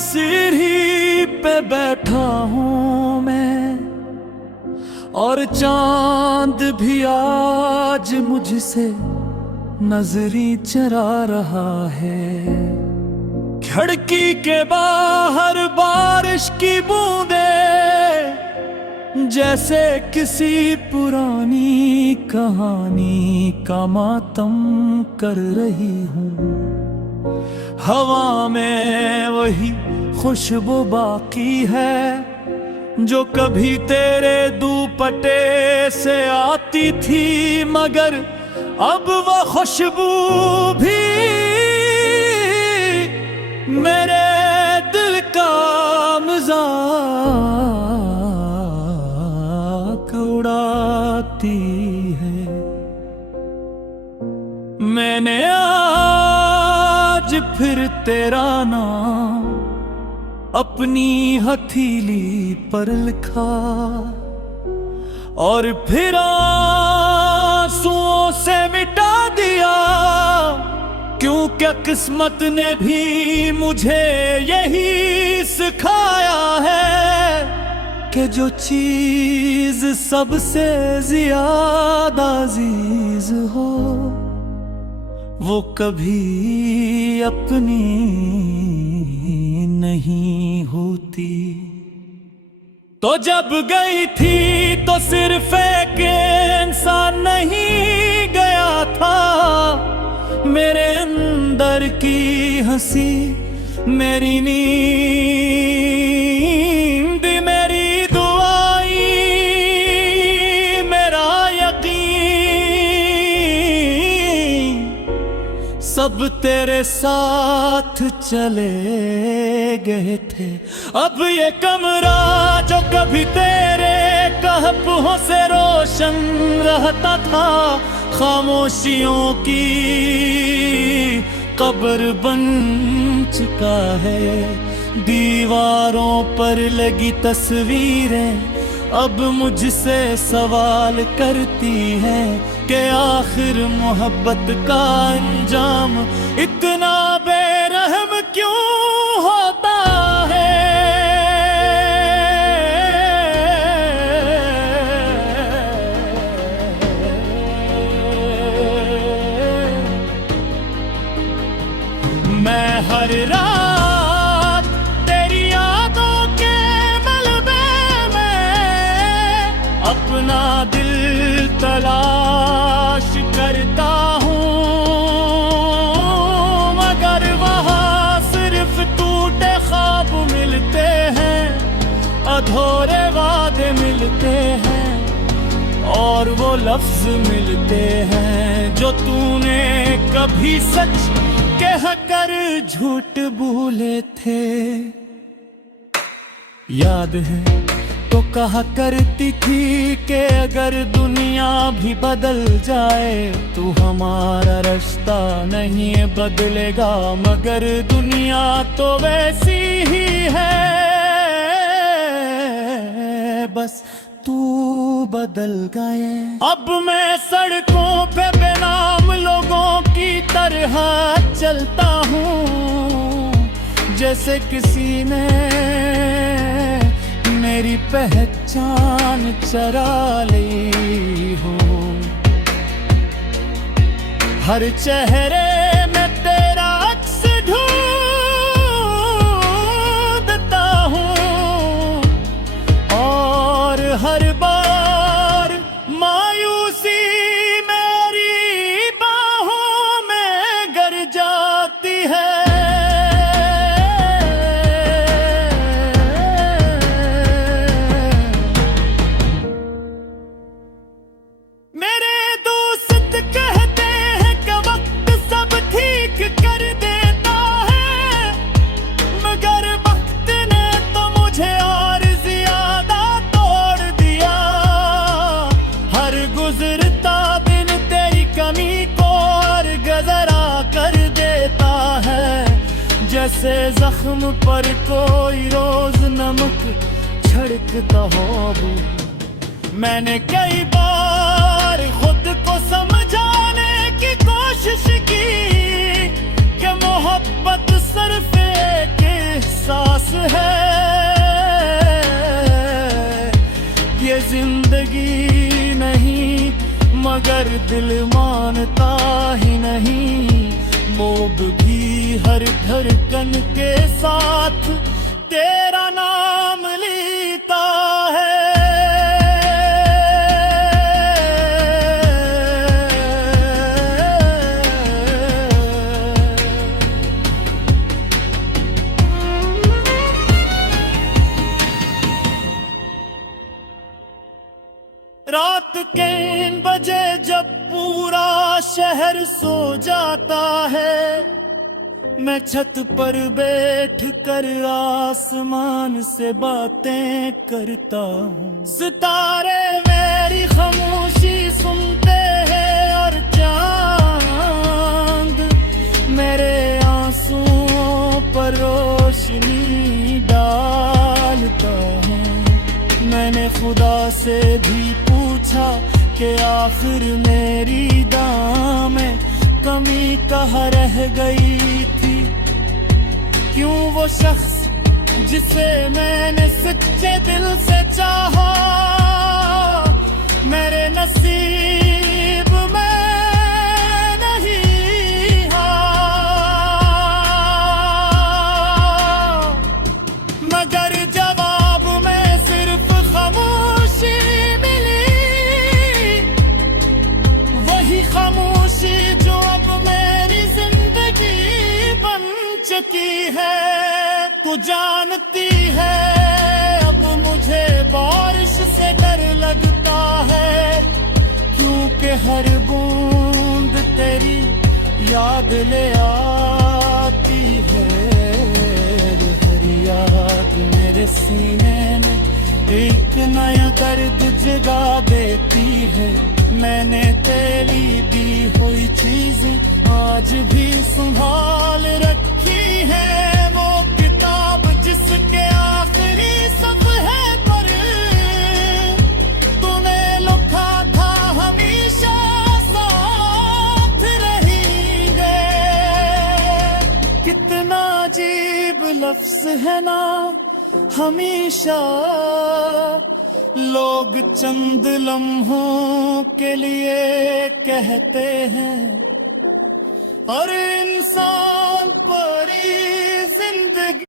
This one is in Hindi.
सीढ़ी पे बैठा हूँ मैं, और चांद भी आज मुझसे नजरी चरा रहा है। खिड़की के बाहर बारिश की बूंदे जैसे किसी पुरानी कहानी का मातम कर रही हूँ। हवा में वही खुशबू बाकी है जो कभी तेरे दुपट्टे से आती थी, मगर अब वह खुशबू भी मेरे दिल का मजाक उड़ाती है। मैंने आज फिर तेरा नाम अपनी हथेली पर लिखा, और फिर आंसुओं से मिटा दिया, क्योंकि किस्मत ने भी मुझे यही सिखाया है कि जो चीज सबसे ज्यादा अजीज हो वो कभी अपनी नहीं होती। तो जब गई थी तो सिर्फ एक इंसान नहीं गया था, मेरे अंदर की हंसी, मेरी नींद, मेरी दुआएं, मेरा यकीन, सब तेरे साथ चले गए थे। अब ये कमरा जो कभी तेरे कहपों से रोशन रहता था, खामोशियों की कब्र बन चुका है। दीवारों पर लगी तस्वीरें अब मुझसे सवाल करती हैं कि आखिर मोहब्बत का अंजाम इतना बेरहम क्यों होता है। मैं हर रात तेरी यादों के मलबे में अपना दिल तलाश करता हूँ, मगर वहाँ सिर्फ टूटे ख्वाब मिलते हैं, अधूरे वादे मिलते हैं, और वो लफ्ज मिलते हैं जो तूने कभी सच कह कर झूठ बोले थे। याद है तो कहा करती थी कि अगर दुनिया भी बदल जाए तो हमारा रास्ता नहीं बदलेगा, मगर दुनिया तो वैसी ही है, बस तू बदल गए। अब मैं सड़कों पे बेनाम लोगों की तरह चलता हूँ, जैसे किसी ने मेरी पहचान चरा ली हो। हर चेहरे में तेरा अक्स ढूंढता हूँ, और हर बार मायूसी मेरी बाहों में गर जाती है। मेरे दोस्त कहते हैं कि वक्त सब ठीक कर देता है, मगर वक्त ने तो मुझे और ज्यादा तोड़ दिया। हर गुजरता दिन तेरी कमी को और गजरा कर देता है, जैसे जख्म पर कोई रोज नमक छिड़कता हो। मैंने कई बार खुद को समझाने की कोशिश की कि मोहब्बत सिर्फ एक एहसास है ये जिंदगी नहीं, मगर दिल मानता ही नहीं। मोब भी हर धड़कन के साथ तेरा नाम लेता है। रात के इन बजे जब पूरा शहर सो जाता है, मैं छत पर बैठ कर आसमान से बातें करता हूँ। सितारे मेरी खामोशी सुनते हैं और चांद मेरे आंसुओं पर रोशनी डालता है। मैंने खुदा से भी पूछा कि आखिर मेरी दाम में कमी कहाँ रह गई थी। क्यों वो शख्स जिसे मैंने सच्चे दिल से चाहा मेरे नसीब में नहीं था। मगर जवाब में सिर्फ खामोशी मिली, वही खामोशी जो अब मेरी जिंदगी बन चुकी है। तू जानती है अब मुझे बारिश से डर लगता है, क्योंकि हर बूंद तेरी याद ले आती है। हर याद मेरे सीने में एक नया दर्द जगा देती है। मैंने तेरी दी हुई चीजें आज भी संभाल रखी है। वो किताब जिसके आखिरी सफ़हे पर तूने लिखा था हमेशा साथ रहेंगे। कितना अजीब लफ्ज़ है ना हमेशा, लोग चंद लम्हों के लिए कहते हैं और इंसान परी जिंदगी